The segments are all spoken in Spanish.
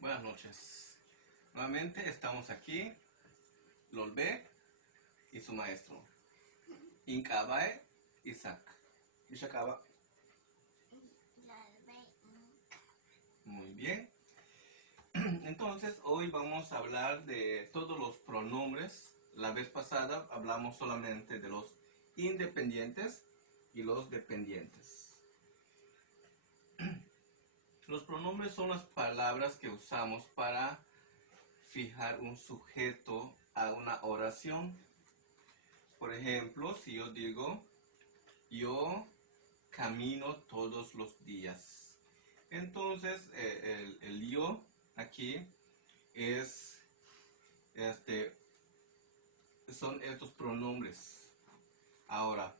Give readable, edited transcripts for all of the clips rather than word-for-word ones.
Buenas noches. Nuevamente estamos aquí, Lolbe y su maestro, Incabae Isaac. Ishakaba. Muy bien. Entonces hoy vamos a hablar de todos los pronombres. La vez pasada hablamos solamente de los independientes y los dependientes. Los pronombres son las palabras que usamos para fijar un sujeto a una oración. Por ejemplo, si yo digo, yo camino todos los días. Entonces, el yo aquí es, son estos pronombres. Ahora,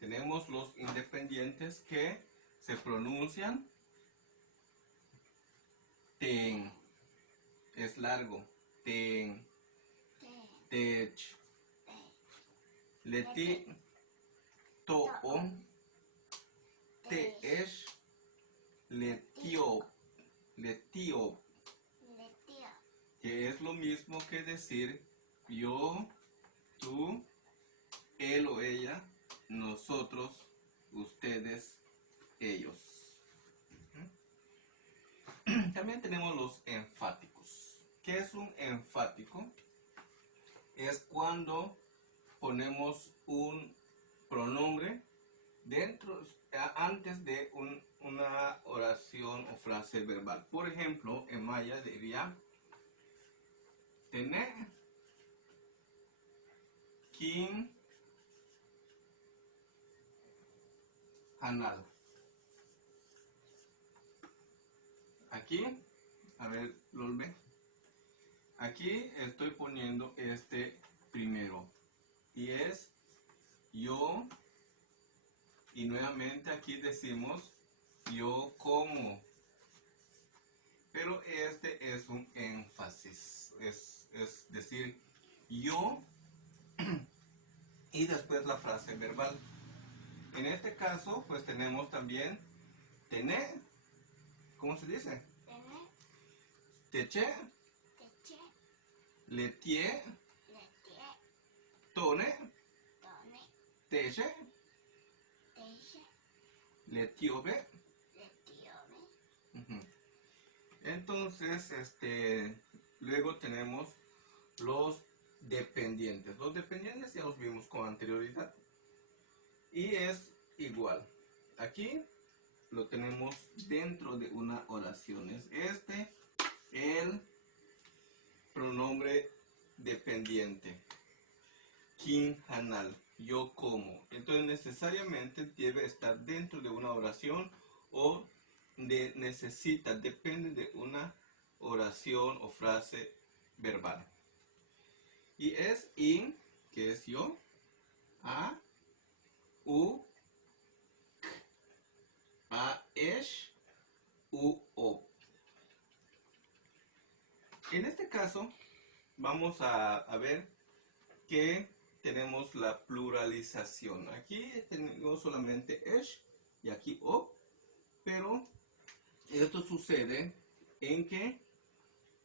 tenemos los independientes que se pronuncian ten, es largo, ten, tech, leti, toon, teesh, letiop, letiop, que es lo mismo que decir yo, tú, él o ella, nosotros, ustedes, ellos. También tenemos los enfáticos. ¿Qué es un enfático? Es cuando ponemos un pronombre antes de una oración o frase verbal. Por ejemplo, en maya diría tener kin hanal. Aquí, a ver, Lolbe. Aquí estoy poniendo este primero. Y es yo. Y nuevamente aquí decimos yo como. Pero este es un énfasis. Es decir, yo y después la frase verbal. En este caso, pues tenemos también tener. ¿Cómo se dice? Teche, letie, tone, teche, letiobe. Entonces, luego tenemos los dependientes. Los dependientes ya los vimos con anterioridad. Y es igual. Aquí lo tenemos dentro de una oración. Es el pronombre dependiente. Kin hanal, yo como. Entonces necesariamente debe estar dentro de una oración o depende de una oración o frase verbal. Y es in, que es yo, a, u, k, a, esh, u, o. En este caso, vamos a ver que tenemos la pluralización. Aquí tenemos solamente esh y aquí o, pero esto sucede en que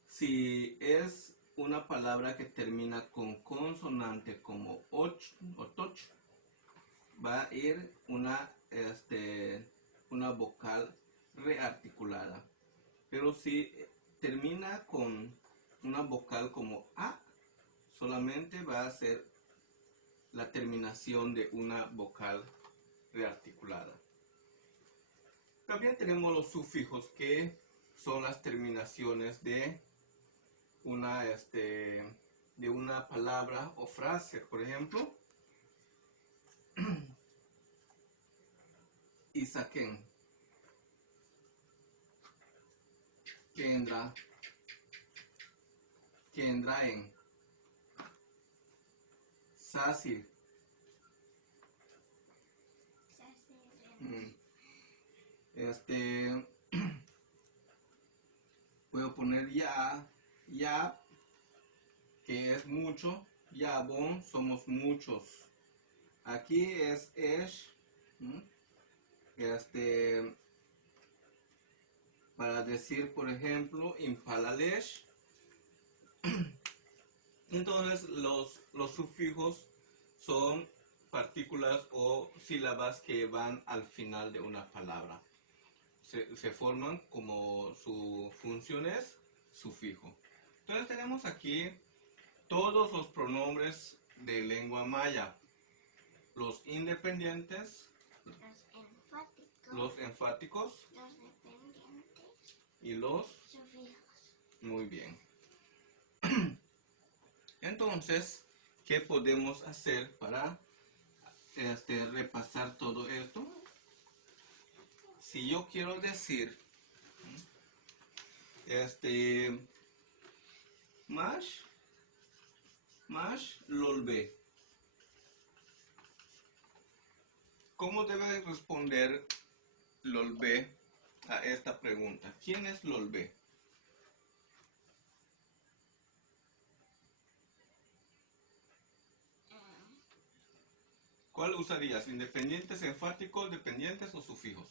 si es una palabra que termina con consonante como och o toch, va a ir una vocal rearticulada. Pero si termina con una vocal como a, solamente va a ser la terminación de una vocal rearticulada. También tenemos los sufijos, que son las terminaciones de una palabra o frase. Por ejemplo, Isaken, Kendra, Kendraen, Sasir. Puedo poner ya, que es mucho, ya bon, somos muchos. Aquí es esh, para decir, por ejemplo, impalalesh. Entonces, los sufijos son partículas o sílabas que van al final de una palabra. Se forman como su función es sufijo. Entonces tenemos aquí todos los pronombres de lengua maya. Los independientes, los enfáticos los dependientes y los sufijos. muy bien. Entonces, ¿qué podemos hacer para repasar todo esto? Si yo quiero decir Mash Lolbe, ¿cómo debe responder Lolbe a esta pregunta? ¿Quién es Lolbe? ¿Cuál usarías? ¿Independientes, enfáticos, dependientes o sufijos?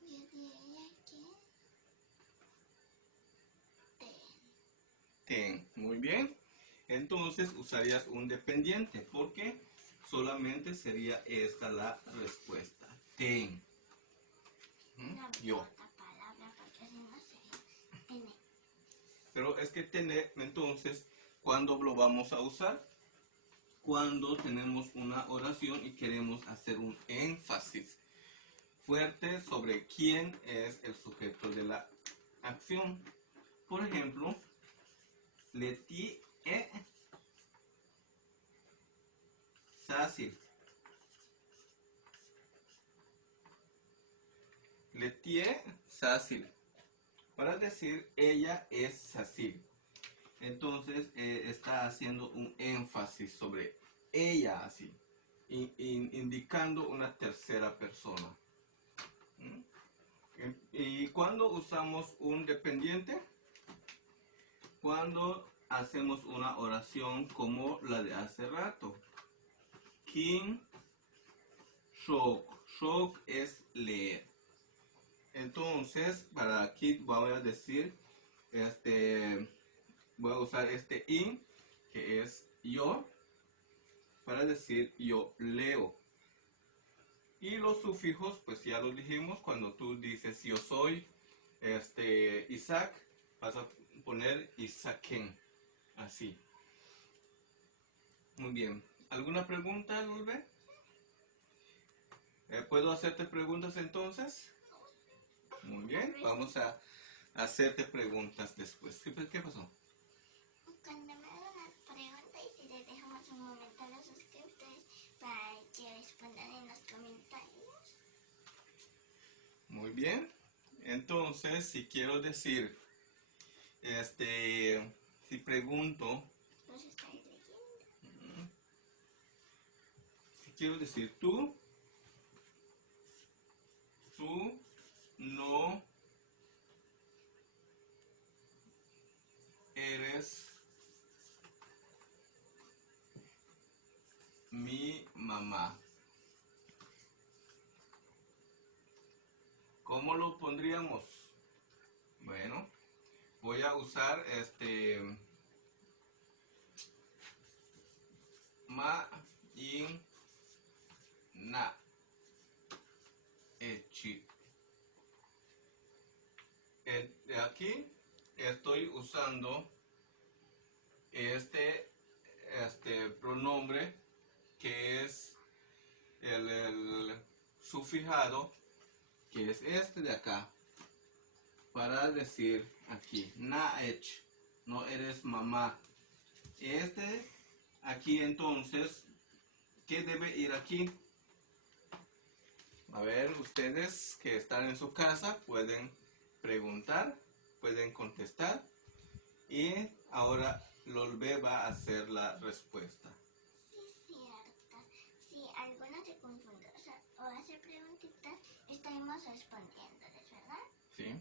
Yo diría que Ten. Muy bien. Entonces usarías un dependiente porque solamente sería esta la respuesta. Ten. no Yo. otra palabra porque si no sería N. Pero es que tener, entonces, ¿cuándo lo vamos a usar? Cuando tenemos una oración y queremos hacer un énfasis fuerte sobre quién es el sujeto de la acción. Por ejemplo, Leti e Sasil. Letie Sasil. Para decir ella es Sasil. Entonces está haciendo un énfasis sobre ella así, indicando una tercera persona. ¿Y cuándo usamos un dependiente? Cuando hacemos una oración como la de hace rato. King Shok. Shok es leer. Entonces, para aquí voy a decir, voy a usar este in, que es yo, para decir yo leo. Y los sufijos, pues ya lo dijimos, cuando tú dices yo soy Isaac, vas a poner Isaaken, así. Muy bien. ¿Alguna pregunta, Lulbe? ¿Puedo hacerte preguntas entonces? Muy bien, vamos a hacerte preguntas después. ¿Qué pasó? Cuando me hagan las preguntas y si les dejamos un momento a los suscriptores para que respondan en los comentarios. Muy bien. Entonces, si quiero decir, si pregunto, Los estáis leyendo. si quiero decir tú no eres mi mamá. ¿Cómo lo pondríamos? Bueno, voy a usar ma in na echi. Aquí estoy usando este pronombre que es el sufijado, que es este de acá, para decir aquí, naech, no eres mamá. Este aquí entonces, ¿qué debe ir aquí? A ver, ustedes que están en su casa pueden preguntar, pueden contestar y ahora Lolbe va a hacer la respuesta. Sí, cierto. Si alguno se confunde o hace preguntitas, estaremos respondiéndoles, ¿verdad? ¿Sí?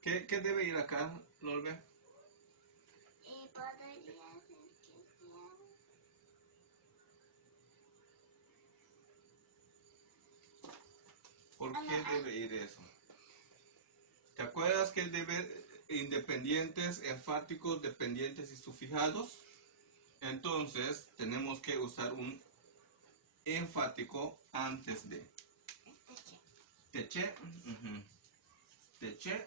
¿Qué debe ir acá, Lolbe? Podría ser que sea... ¿Por qué debe ir eso? ¿Te acuerdas que el deber independientes, enfáticos, dependientes y sufijados? Entonces tenemos que usar un enfático antes de. Teche, teche,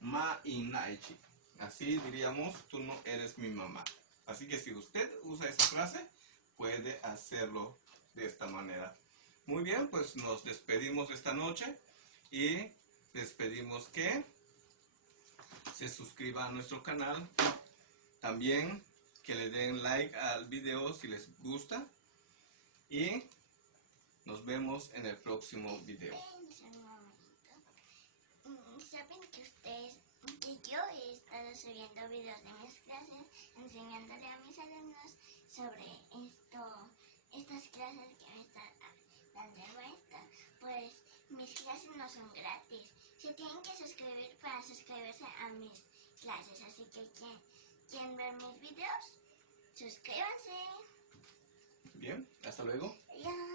ma y naichi. Así diríamos, tú no eres mi mamá. Así que si usted usa esa frase, puede hacerlo de esta manera. Muy bien, pues nos despedimos esta noche y les pedimos que se suscriban a nuestro canal. También que le den like al video si les gusta. Y nos vemos en el próximo video. Espérense un momento. ¿Saben que yo he estado subiendo videos de mis clases enseñándole a mis alumnos sobre estas clases que me está dando el maestro? Pues mis clases no son gratis. Se tienen que suscribir para suscribirse a mis clases. Así que quien ver mis videos, suscríbanse. Bien, hasta luego. Adiós.